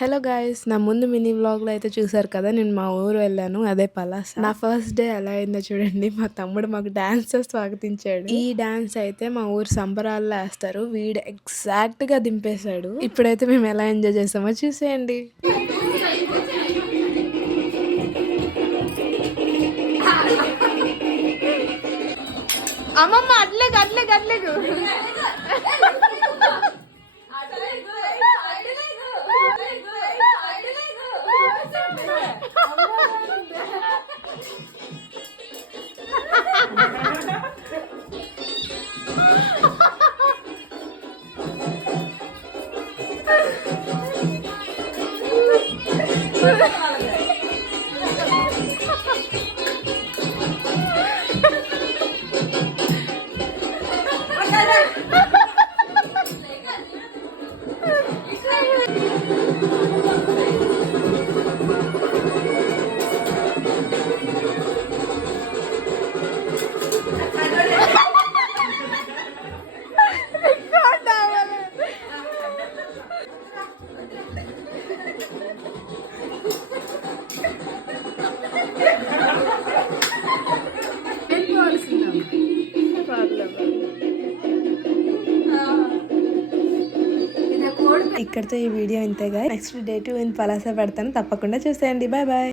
Hello guys, నా ముందు mini వ్లాగ్లో అయితే చూసారు కదా, నేను మా ఊరు వెళ్ళాను, అదే పలాస. నా ఫస్ట్ డే ఎలా అయిందో చూడండి. మా తమ్ముడు మాకు డాన్స్ స్వాగతించాడు. ఈ డాన్స్ అయితే మా ఊరు సంబరాల్లో వేస్తారు. వీడు ఎగ్జాక్ట్ గా దింపేశాడు. ఇప్పుడైతే మేము ఎలా ఎంజాయ్ చేసామో చూసేయండి. అమ్మమ్మ అట్లేదు అట్లేదు అట్లేదు. ఇక్కడితో ఈ వీడియో ఇంతేగా. నెక్స్ట్ డే 2 ఇన్ పలాస పెడతాను, తప్పకుండా చూసేయండి. Bye bye.